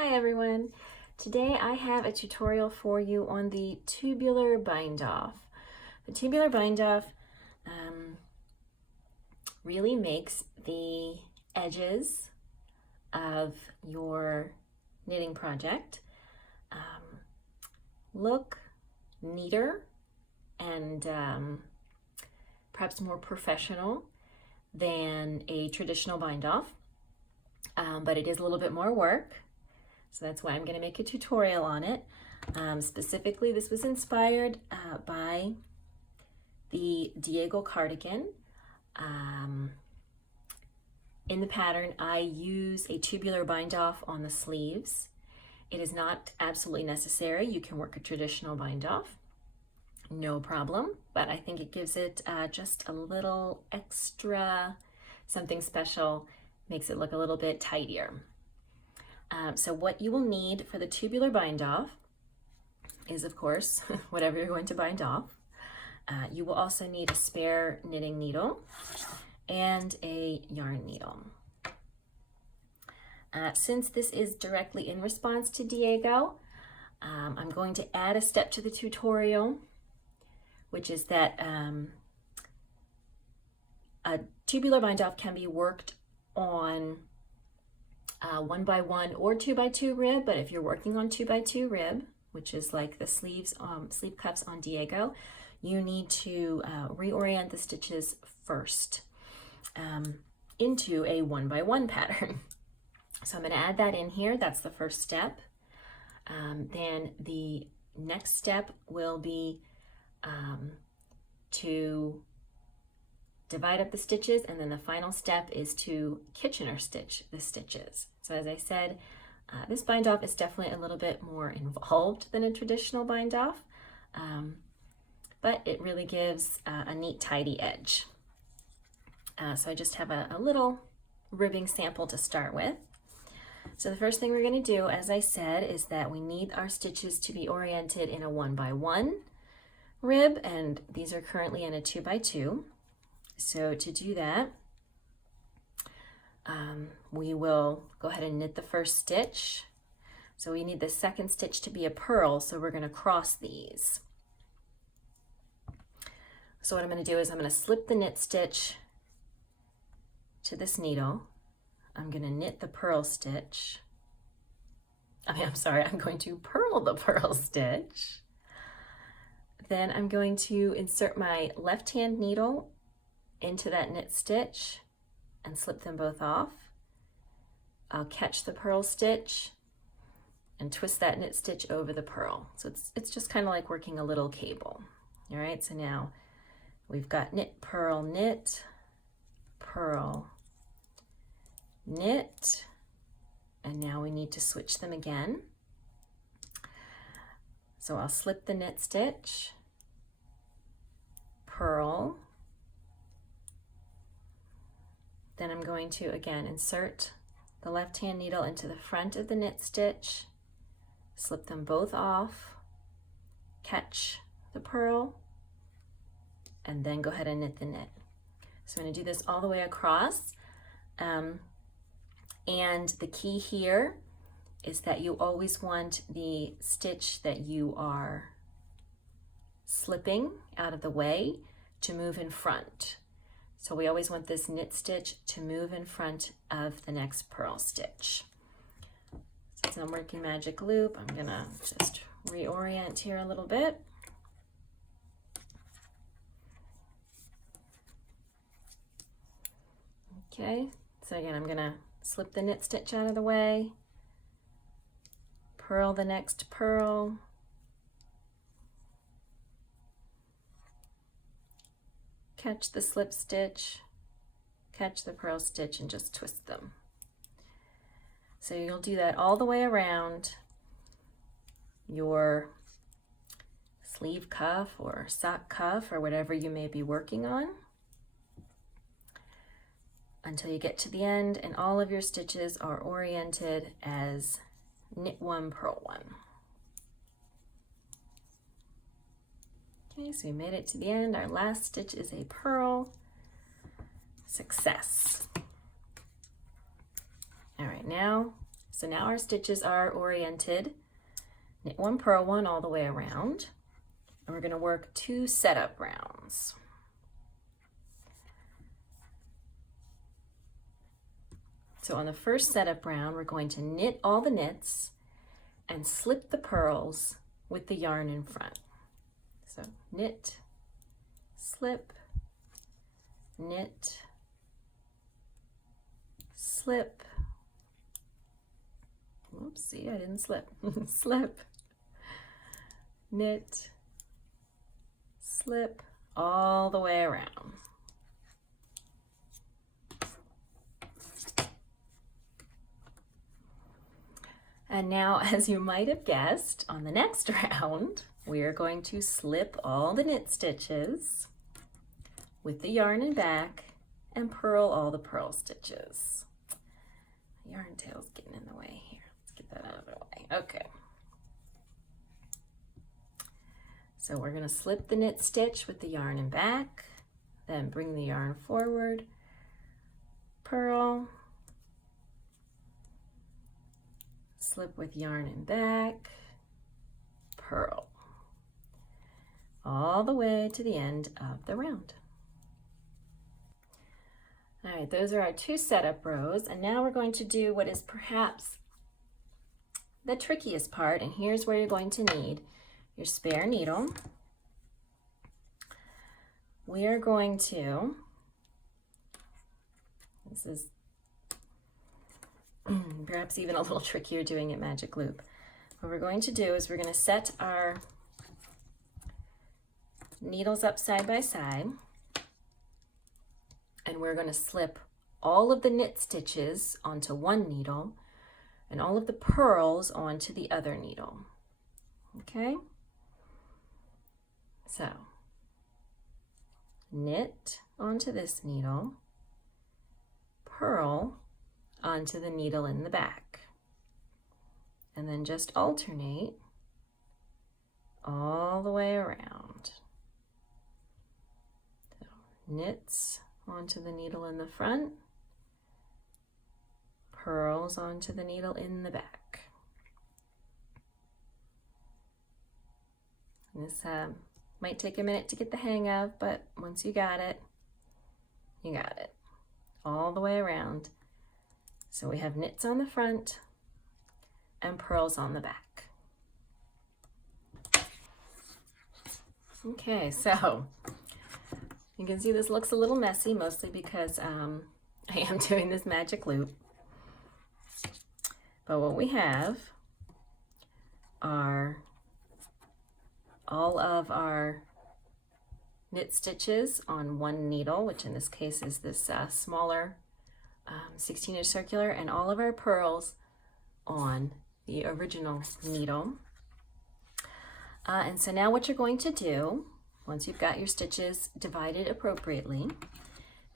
Hi everyone! Today I have a tutorial for you on the tubular bind off. The tubular bind off really makes the edges of your knitting project look neater and perhaps more professional than a traditional bind off, but it is a little bit more work. So that's why I'm going to make a tutorial on it. Specifically, this was inspired by the Diego cardigan. In the pattern, I use a tubular bind off on the sleeves. It is not absolutely necessary. You can work a traditional bind off, no problem, but I think it gives it just a little extra something special, makes it look a little bit tidier. So what you will need for the tubular bind off is, of course, whatever you're going to bind off. You will also need a spare knitting needle and a yarn needle. Since this is directly in response to Diego, I'm going to add a step to the tutorial, which is that a tubular bind off can be worked on 1x1 or 2x2 rib, but if you're working on 2x2 rib, which is like the sleeves, sleeve cuffs on Diego, you need to reorient the stitches first into a 1x1 pattern. So I'm going to add that in here. That's the first step. Then the next step will be to divide up the stitches, and then the final step is to Kitchener stitch the stitches. So as I said, this bind off is definitely a little bit more involved than a traditional bind off, but it really gives a neat tidy edge. So I just have a little ribbing sample to start with. So the first thing we're going to do, as I said, is that we need our stitches to be oriented in a 1x1 rib, and these are currently in a 2x2. So to do that, we will go ahead and knit the first stitch. So we need the second stitch to be a purl, so we're going to cross these. So what I'm going to do is I'm going to slip the knit stitch to this needle. I'm going to knit the purl stitch. I'm going to purl the purl stitch. Then I'm going to insert my left hand needle into that knit stitch and slip them both off. I'll catch the purl stitch and twist that knit stitch over the purl. So it's just kind of like working a little cable. All right, so now we've got knit, purl, knit, and now we need to switch them again. So I'll slip the knit stitch, purl, then I'm going to again insert the left hand needle into the front of the knit stitch, slip them both off, catch the purl, and then go ahead and knit the knit. So I'm going to do this all the way across. And the key here is that you always want the stitch that you are slipping out of the way to move in front. So we always want this knit stitch to move in front of the next purl stitch. Since I'm working magic loop, I'm gonna just reorient here a little bit. Okay, so again, I'm gonna slip the knit stitch out of the way, purl the next purl, catch the slip stitch, catch the purl stitch, and just twist them. So you'll do that all the way around your sleeve cuff or sock cuff or whatever you may be working on until you get to the end and all of your stitches are oriented as knit one, purl one. Okay, so we made it to the end. Our last stitch is a purl. Success. All right, now So now our stitches are oriented. Knit one, purl one all the way around. And we're going to work 2 setup rounds. So on the first setup round, we're going to knit all the knits and slip the pearls with the yarn in front. So knit, slip, knit, slip. Oops, see, I didn't slip. Slip, knit, slip, all the way around. And now, as you might have guessed, on the next round, we are going to slip all the knit stitches with the yarn in back and purl all the purl stitches. The yarn tail's getting in the way here. Let's get that out of the way. Okay. So we're going to slip the knit stitch with the yarn in back, then bring the yarn forward, purl, slip with yarn in back, purl, all the way to the end of the round. All right, those are our 2 setup rows, and now we're going to do what is perhaps the trickiest part, and here's where you're going to need your spare needle. We are going to, this is perhaps even a little trickier doing it magic loop. What we're going to do is we're going to set our needles up side by side, and we're going to slip all of the knit stitches onto one needle and all of the purls onto the other needle. Okay? So, knit onto this needle, purl onto the needle in the back, and then just alternate all the way around. So, knits onto the needle in the front, purls onto the needle in the back. And this might take a minute to get the hang of, but once you got it, you got it. All the way around. So we have knits on the front and purls on the back. Okay, so you can see this looks a little messy, mostly because I am doing this magic loop. But what we have are all of our knit stitches on one needle, which in this case is this smaller 16-inch circular, and all of our purls on the original needle. And so now what you're going to do, once you've got your stitches divided appropriately,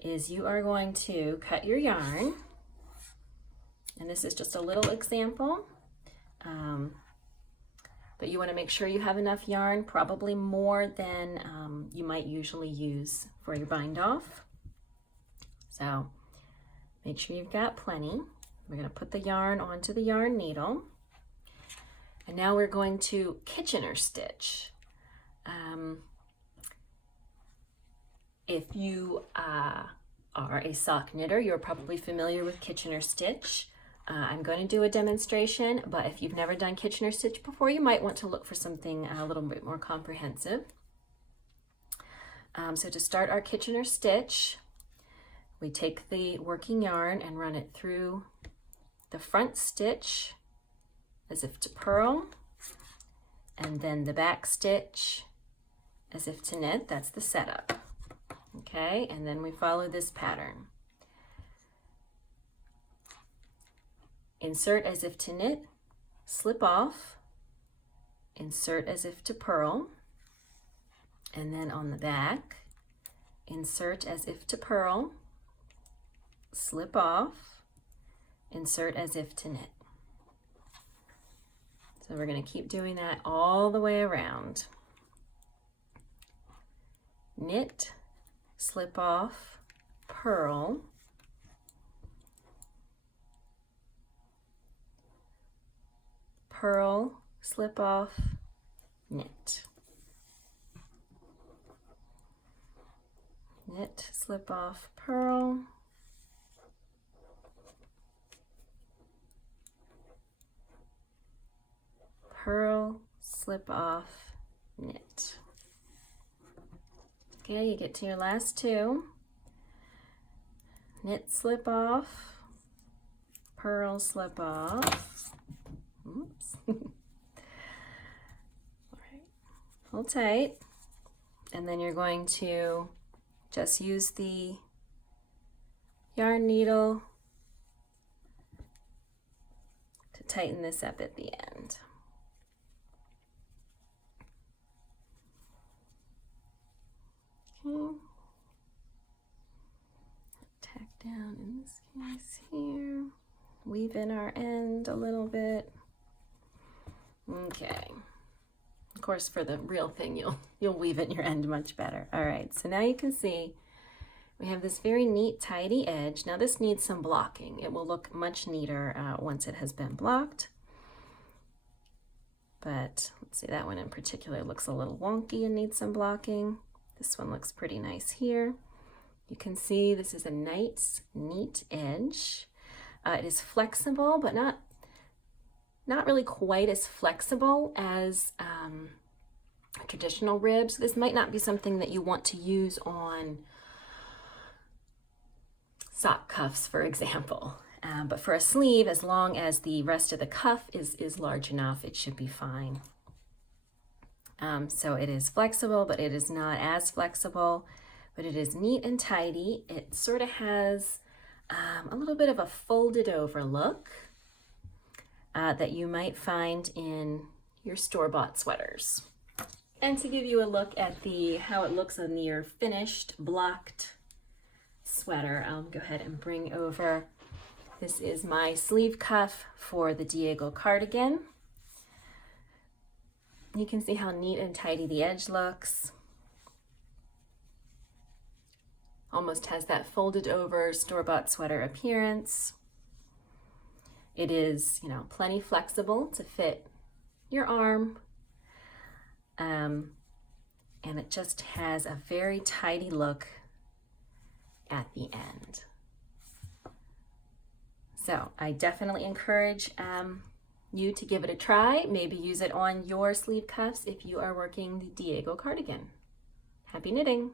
is you are going to cut your yarn. And this is just a little example, but you want to make sure you have enough yarn, probably more than you might usually use for your bind off. So make sure you've got plenty. We're going to put the yarn onto the yarn needle. And now we're going to Kitchener stitch. If you are a sock knitter, you're probably familiar with Kitchener stitch. I'm going to do a demonstration, but if you've never done Kitchener stitch before, you might want to look for something a little bit more comprehensive. So to start our Kitchener stitch, we take the working yarn and run it through the front stitch as if to purl, and then the back stitch as if to knit. That's the setup. Okay, and then we follow this pattern. Insert as if to knit, slip off, insert as if to purl, and then on the back, insert as if to purl, slip off, insert as if to knit. So we're going to keep doing that all the way around. Knit, slip off, purl, purl, slip off, knit. Knit, slip off, purl. Purl, slip off, knit. Okay, you get to your last two. Knit, slip off, purl, slip off. Oops. All right, hold tight. And then you're going to just use the yarn needle to tighten this up at the end. Okay. Tack down in this case here. Weave in our end a little bit. Okay. Of course, for the real thing, you'll weave in your end much better. All right, so now you can see we have this very neat, tidy edge. Now this needs some blocking. It will look much neater once it has been blocked. But let's see, that one in particular looks a little wonky and needs some blocking. This one looks pretty nice here. You can see this is a nice, neat edge. It is flexible, but not really quite as flexible as traditional ribs. This might not be something that you want to use on sock cuffs, for example. But for a sleeve, as long as the rest of the cuff is large enough, it should be fine. So it is flexible, but it is not as flexible, but it is neat and tidy. It sort of has a little bit of a folded over look that you might find in your store-bought sweaters. And to give you a look at how it looks on your finished blocked sweater, I'll go ahead and bring over, this is my sleeve cuff for the Diego cardigan. You can see how neat and tidy the edge looks. Almost has that folded over store-bought sweater appearance. It is, plenty flexible to fit your arm. And it just has a very tidy look at the end. So I definitely encourage you to give it a try. Maybe use it on your sleeve cuffs if you are working the Diego cardigan. Happy knitting!